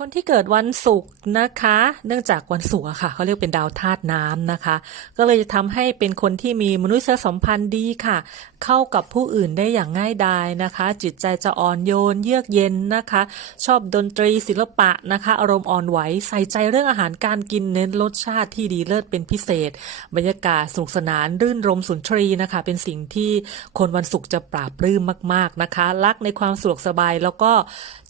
คนที่เกิดวันศุกร์นะคะ เนื่องจากวันศุกร์อะค่ะเขาเรียกเป็นดาวธาตุน้ำนะคะ ก็เลยจะทำให้เป็นคนที่มีมนุษยสัมพันธ์ดีค่ะเข้ากับผู้อื่นได้อย่างง่ายดายนะคะ จิตใจจะอ่อนโยนเยือกเย็นนะคะ ชอบดนตรีศิลปะนะคะ อารมณ์อ่อนไหวใส่ใจเรื่องอาหารการกินเน้นรสชาติที่ดีเลิศเป็นพิเศษ บรรยากาศสนุกสนานรื่นรมสุนทรีนะคะ เป็นสิ่งที่คนวันศุกร์จะปราบปลื้มมาก ๆนะคะ รักในความสะดวกสบายแล้วก็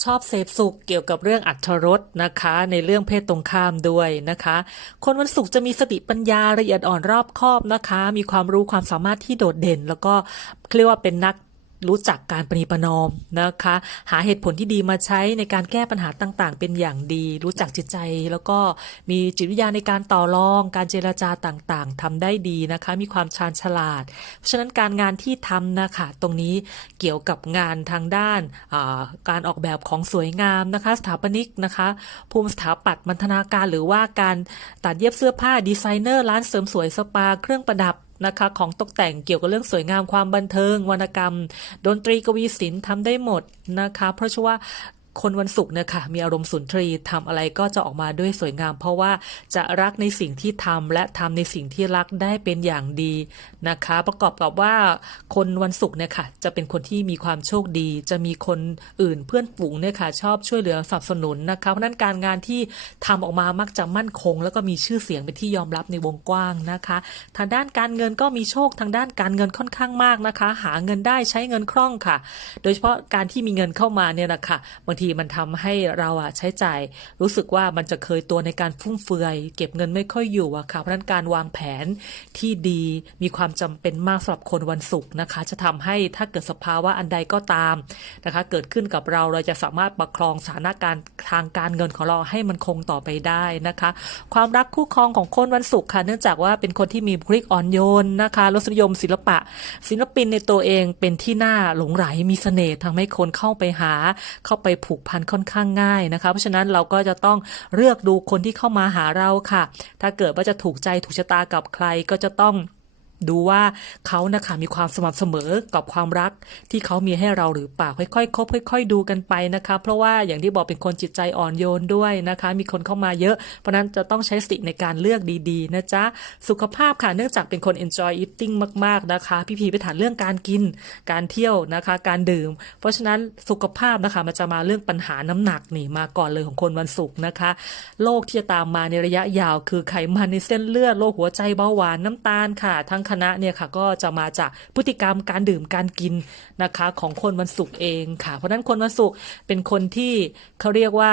ชอบเสพสุขเกี่ยวกับเรื่องอัธรสนะคะ ในเรื่องเพศตรงข้ามด้วยนะคะ คนวันศุกร์จะมีสติปัญญาละเอียดอ่อนรอบคอบนะคะ มีความรู้ความสามารถที่โดดเด่น แล้วก็เรียกว่าเป็นนักรู้จักการประนีประนอมนะคะ หาเหตุผลที่ดีมาใช้ในการแก้ปัญหาต่างๆ เป็นอย่างดี รู้จักจิตใจ แล้วก็มีจิตวิทยาในการต่อรอง การเจรจาต่างๆทำได้ดีนะคะ มีความชาญฉลาด เพราะฉะนั้นการงานที่ทำนะคะตรงนี้เกี่ยวกับงานทางด้านาการออกแบบของสวยงามนะคะ สถาปนิกนะคะ ภูมิสถาปัตย์บรรณาการหรือว่าการตัดเย็บเสื้อผ้าดีไซเนอร์ ร้านเสริมสวยสปา เครื่องประดับ นะคะของตกแต่งเกี่ยวกับเรื่องสวยงามความบันเทิงวรรณกรรม ดนตรีกวีศิลป์ทำได้หมดนะคะ เพราะว่า คนวันศุกร์เนี่ยค่ะมีอารมณ์สุนทรีทำอะไรก็จะออกมาด้วยสวยงาม เพราะว่าจะรักในสิ่งที่ทำและทำในสิ่งที่รักได้เป็นอย่างดีนะคะ ประกอบกับว่าคนวันศุกร์เนี่ยค่ะจะเป็นคนที่มีความโชคดี จะมีคนอื่นเพื่อนฝูงเนี่ยค่ะชอบช่วยเหลือสนับสนุนนะคะเพราะนั้นการงานที่ทำออกมามักจะมั่นคง แล้วก็มีชื่อเสียงเป็นที่ยอมรับในวงกว้างนะคะ ทางด้านการเงินก็มีโชคทางด้านการเงินค่อนข้างมากนะคะ หาเงินได้ใช้เงินคล่องค่ะ โดยเฉพาะการที่มีเงินเข้ามาเนี่ยนะคะบางทีมันทำให้เราอะใช้จ่าย รู้สึกว่ามันจะเคยตัวในการฟุ่มเฟือย เก็บเงินไม่ค่อยอยู่อะค่ะ เพราะนั้นการวางแผนที่ดีมีความจำเป็นมากสำหรับคนวันศุกร์นะคะ จะทำให้ถ้าเกิดสภาวะอันใดก็ตามนะคะ เกิดขึ้นกับเราเราจะสามารถประคองสถานการณ์ทางการเงินของเราให้มันคงต่อไปได้นะคะ ความรักคู่ครองของคนวันศุกร์ค่ะ เนื่องจากว่าเป็นคนที่มีบุคลิกอ่อนโยนนะคะรสนิยมศิลปะ ศิลปินในตัวเองเป็นที่น่าหลงไหลมีเสน่ห์ทำให้คนเข้าไปหาเข้าไปผูกพันค่อนข้างง่ายนะคะ เพราะฉะนั้นเราก็จะต้องเลือกดูคนที่เข้ามาหาเราค่ะ ถ้าเกิดว่าจะถูกใจถูกชะตากับใครก็จะต้อง ดูว่าเขานะคะมีความสม่ำเสมอกับความรักที่เขามีให้เราหรือเปล่าค่อยๆคบค่อย ๆ ดูกันไปนะคะ เพราะว่าอย่างที่บอกเป็นคนจิตใจอ่อนโยนด้วยนะคะ มีคนเข้ามาเยอะ เพราะนั้นจะต้องใช้สติในการเลือกดีๆนะจ๊ะสุขภาพค่ะเนื่องจากเป็นคน enjoy eating มากๆนะคะ พี่พีไปถามเรื่องการกิน การเที่ยวนะคะ การดื่ม เพราะฉะนั้นสุขภาพนะคะมันจะมาเรื่องปัญหาน้ำหนักนี่มาก่อนเลยของคนวันศุกร์นะคะโรคที่จะตามมาในระยะยาว คือไขมันในเส้นเลือดโรคหัวใจเบาหวานน้ำตาลค่ะทั้งคณะเนี่ยค่ะก็จะมาจากพฤติกรรมการดื่มการกินนะคะของคนวันศุกร์เองค่ะ เพราะนั้นคนวันศุกร์เป็นคนที่เขาเรียกว่า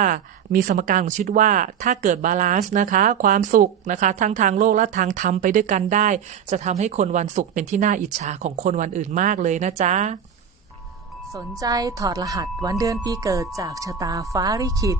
มีสมการของชีวิตว่าถ้าเกิดบาลานซ์นะคะ ความสุขนะคะทั้งทางโลกและทางธรรมไปด้วยกันได้ จะทำให้คนวันศุกร์เป็นที่น่าอิจฉาของคนวันอื่นมากเลยนะจ๊ะสนใจถอดรหัสวันเดือนปีเกิดจากชะตาฟ้าลิขิต